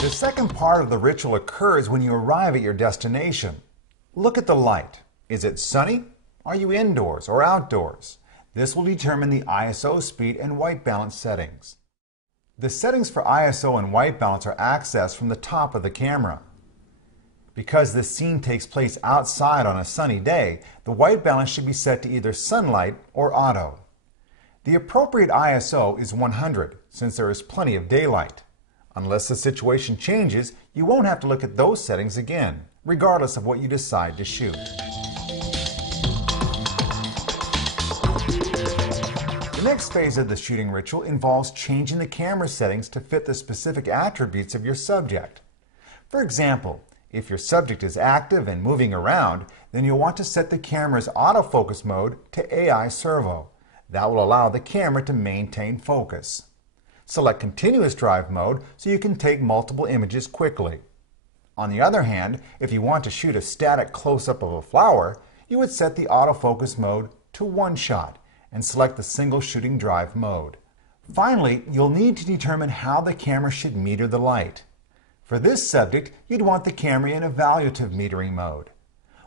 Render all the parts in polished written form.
The second part of the ritual occurs when you arrive at your destination. Look at the light. Is it sunny? Are you indoors or outdoors? This will determine the ISO speed and white balance settings. The settings for ISO and white balance are accessed from the top of the camera. Because this scene takes place outside on a sunny day, the white balance should be set to either sunlight or auto. The appropriate ISO is 100 since there is plenty of daylight. Unless the situation changes, you won't have to look at those settings again, regardless of what you decide to shoot. The next phase of the shooting ritual involves changing the camera settings to fit the specific attributes of your subject. For example, if your subject is active and moving around, then you'll want to set the camera's autofocus mode to AI servo. That will allow the camera to maintain focus. Select continuous drive mode so you can take multiple images quickly. On the other hand, if you want to shoot a static close-up of a flower, you would set the autofocus mode to one shot and select the single shooting drive mode. Finally, you'll need to determine how the camera should meter the light. For this subject, you'd want the camera in evaluative metering mode.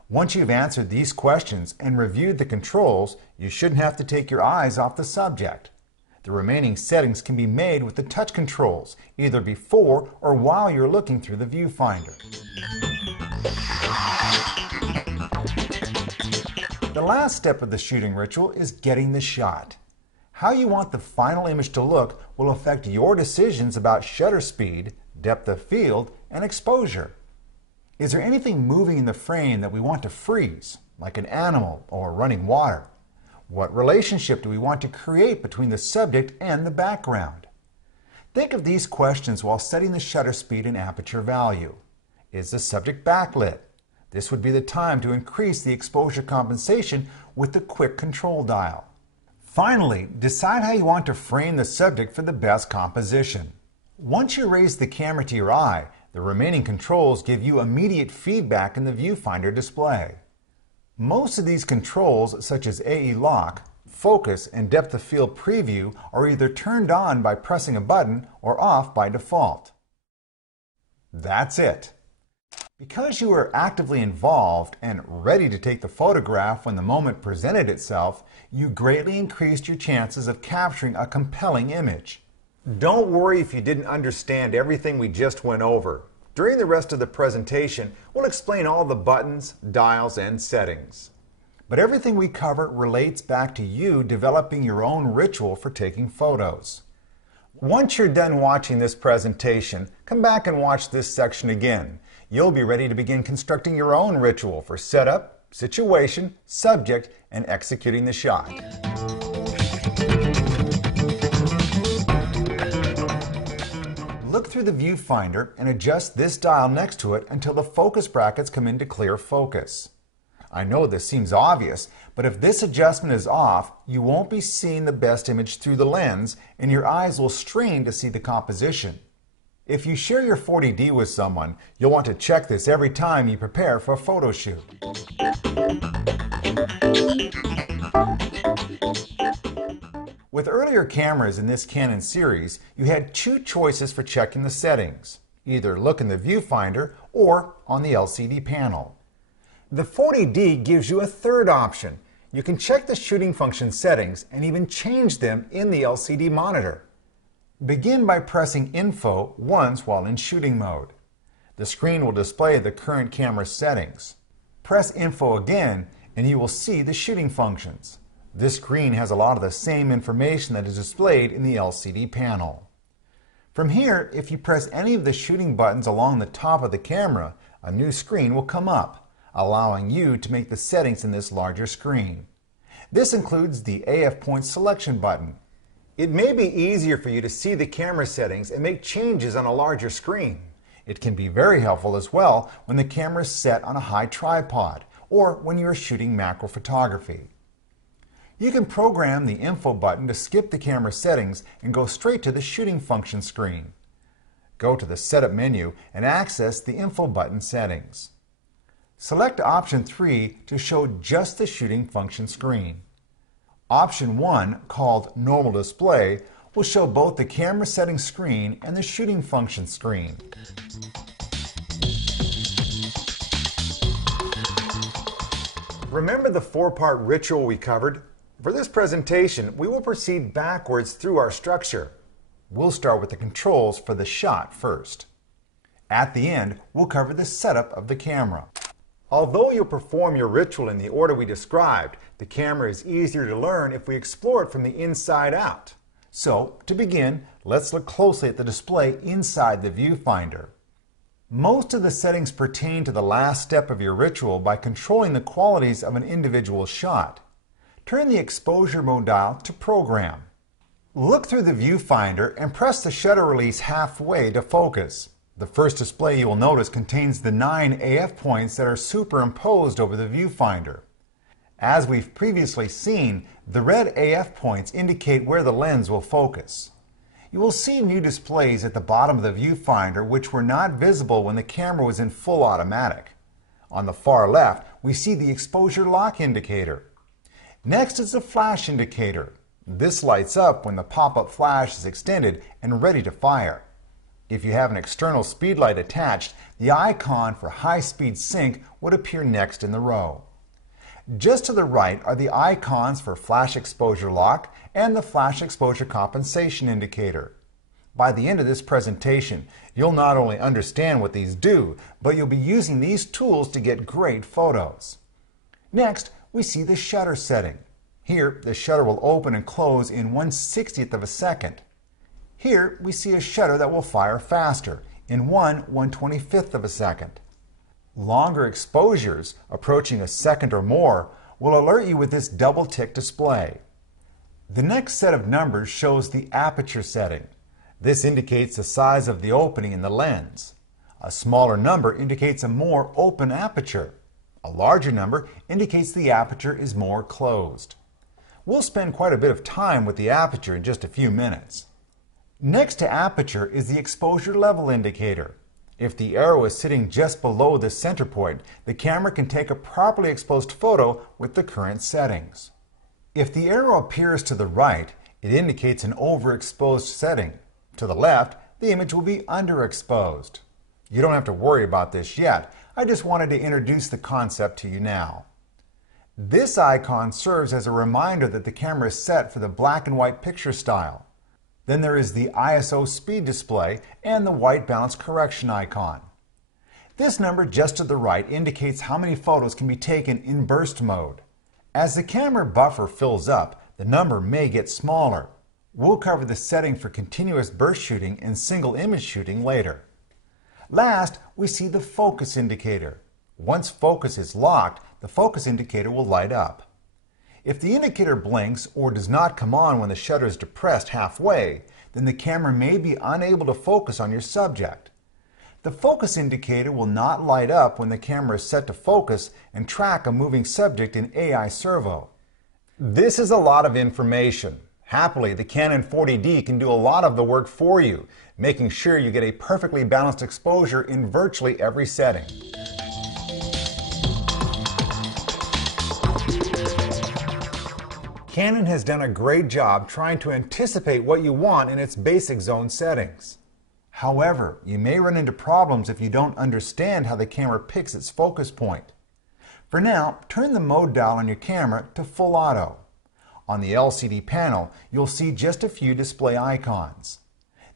Once you've answered these questions and reviewed the controls, you shouldn't have to take your eyes off the subject. The remaining settings can be made with the touch controls, either before or while you're looking through the viewfinder. The last step of the shooting ritual is getting the shot. How you want the final image to look will affect your decisions about shutter speed, depth of field, and exposure. Is there anything moving in the frame that we want to freeze, like an animal or running water? What relationship do we want to create between the subject and the background? Think of these questions while setting the shutter speed and aperture value. Is the subject backlit? This would be the time to increase the exposure compensation with the quick control dial. Finally, decide how you want to frame the subject for the best composition. Once you raise the camera to your eye, the remaining controls give you immediate feedback in the viewfinder display. Most of these controls, such as AE lock, focus, and depth of field preview, are either turned on by pressing a button or off by default. That's it. Because you were actively involved and ready to take the photograph when the moment presented itself, you greatly increased your chances of capturing a compelling image. Don't worry if you didn't understand everything we just went over. During the rest of the presentation, we'll explain all the buttons, dials, and settings. But everything we cover relates back to you developing your own ritual for taking photos. Once you're done watching this presentation, come back and watch this section again. You'll be ready to begin constructing your own ritual for setup, situation, subject, and executing the shot. Look through the viewfinder and adjust this dial next to it until the focus brackets come into clear focus. I know this seems obvious, but if this adjustment is off, you won't be seeing the best image through the lens and your eyes will strain to see the composition. If you share your 40D with someone, you'll want to check this every time you prepare for a photo shoot. With earlier cameras in this Canon series, you had two choices for checking the settings. Either look in the viewfinder or on the LCD panel. The 40D gives you a third option. You can check the shooting function settings and even change them in the LCD monitor. Begin by pressing Info once while in shooting mode. The screen will display the current camera settings. Press Info again and you will see the shooting functions. This screen has a lot of the same information that is displayed in the LCD panel. From here, if you press any of the shooting buttons along the top of the camera, a new screen will come up, allowing you to make the settings in this larger screen. This includes the AF point selection button. It may be easier for you to see the camera settings and make changes on a larger screen. It can be very helpful as well when the camera is set on a high tripod or when you are shooting macro photography. You can program the Info button to skip the camera settings and go straight to the shooting function screen. Go to the Setup menu and access the Info button settings. Select Option 3 to show just the shooting function screen. Option 1, called Normal Display, will show both the camera settings screen and the shooting function screen. Remember the four-part ritual we covered? For this presentation, we will proceed backwards through our structure. We'll start with the controls for the shot first. At the end, we'll cover the setup of the camera. Although you'll perform your ritual in the order we described, the camera is easier to learn if we explore it from the inside out. So, to begin, let's look closely at the display inside the viewfinder. Most of the settings pertain to the last step of your ritual by controlling the qualities of an individual shot. Turn the exposure mode dial to Program. Look through the viewfinder and press the shutter release halfway to focus. The first display you will notice contains the 9 AF points that are superimposed over the viewfinder. As we've previously seen, the red AF points indicate where the lens will focus. You will see new displays at the bottom of the viewfinder which were not visible when the camera was in full automatic. On the far left, we see the exposure lock indicator. Next is the flash indicator. This lights up when the pop-up flash is extended and ready to fire. If you have an external speed light attached, the icon for high-speed sync would appear next in the row. Just to the right are the icons for flash exposure lock and the flash exposure compensation indicator. By the end of this presentation, you'll not only understand what these do, but you'll be using these tools to get great photos. Next, we see the shutter setting. Here, the shutter will open and close in 1/60th of a second. Here, we see a shutter that will fire faster, in 1/125th of a second. Longer exposures, approaching a second or more, will alert you with this double-tick display. The next set of numbers shows the aperture setting. This indicates the size of the opening in the lens. A smaller number indicates a more open aperture. A larger number indicates the aperture is more closed. We'll spend quite a bit of time with the aperture in just a few minutes. Next to aperture is the exposure level indicator. If the arrow is sitting just below the center point, the camera can take a properly exposed photo with the current settings. If the arrow appears to the right, it indicates an overexposed setting. To the left, the image will be underexposed. You don't have to worry about this yet. I just wanted to introduce the concept to you now. This icon serves as a reminder that the camera is set for the black and white picture style. Then there is the ISO speed display and the white balance correction icon. This number just to the right indicates how many photos can be taken in burst mode. As the camera buffer fills up, the number may get smaller. We'll cover the setting for continuous burst shooting and single image shooting later. Last, we see the focus indicator. Once focus is locked, the focus indicator will light up. If the indicator blinks or does not come on when the shutter is depressed halfway, then the camera may be unable to focus on your subject. The focus indicator will not light up when the camera is set to focus and track a moving subject in AI servo. This is a lot of information. Happily, the Canon 40D can do a lot of the work for you, making sure you get a perfectly balanced exposure in virtually every setting. Canon has done a great job trying to anticipate what you want in its basic zone settings. However, you may run into problems if you don't understand how the camera picks its focus point. For now, turn the mode dial on your camera to full auto. On the LCD panel, you'll see just a few display icons.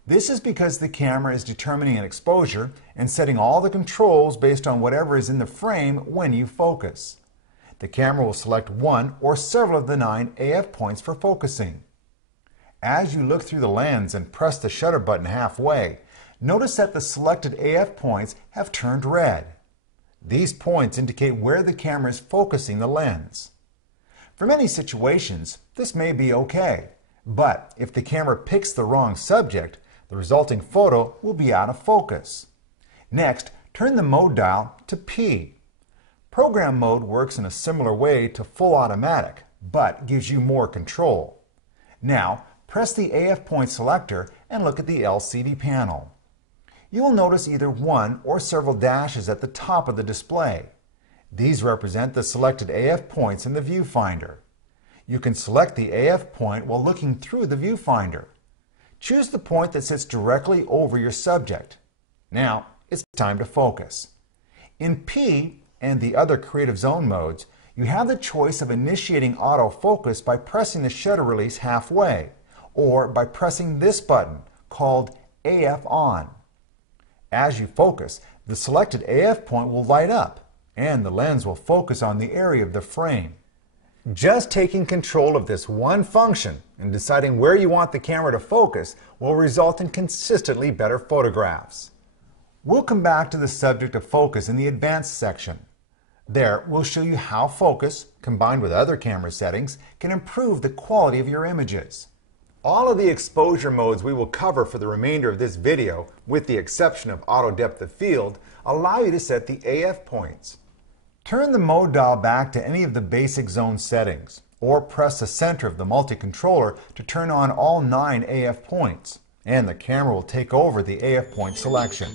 This is because the camera is determining an exposure and setting all the controls based on whatever is in the frame when you focus. The camera will select one or several of the 9 AF points for focusing. As you look through the lens and press the shutter button halfway, notice that the selected AF points have turned red. These points indicate where the camera is focusing the lens. For many situations, this may be okay, but if the camera picks the wrong subject, the resulting photo will be out of focus. Next, turn the mode dial to P. Program mode works in a similar way to full automatic, but gives you more control. Now, press the AF point selector and look at the LCD panel. You will notice either one or several dashes at the top of the display. These represent the selected AF points in the viewfinder. You can select the AF point while looking through the viewfinder. Choose the point that sits directly over your subject. Now, it's time to focus. In P and the other creative zone modes, you have the choice of initiating autofocus by pressing the shutter release halfway, or by pressing this button called AF on. As you focus, the selected AF point will light up, and the lens will focus on the area of the frame. Just taking control of this one function and deciding where you want the camera to focus will result in consistently better photographs. We'll come back to the subject of focus in the advanced section. There, we'll show you how focus, combined with other camera settings, can improve the quality of your images. All of the exposure modes we will cover for the remainder of this video, with the exception of auto depth of field, allow you to set the AF points. Turn the mode dial back to any of the basic zone settings, or press the center of the multi-controller to turn on all 9 AF points, and the camera will take over the AF point selection.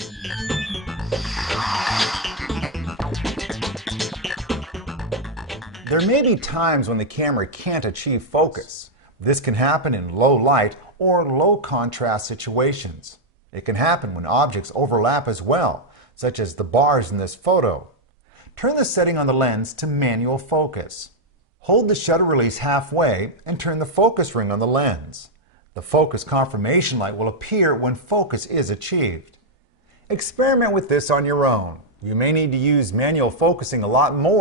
There may be times when the camera can't achieve focus. This can happen in low light or low contrast situations. It can happen when objects overlap as well, such as the bars in this photo. Turn the setting on the lens to manual focus. Hold the shutter release halfway and turn the focus ring on the lens. The focus confirmation light will appear when focus is achieved. Experiment with this on your own. You may need to use manual focusing a lot more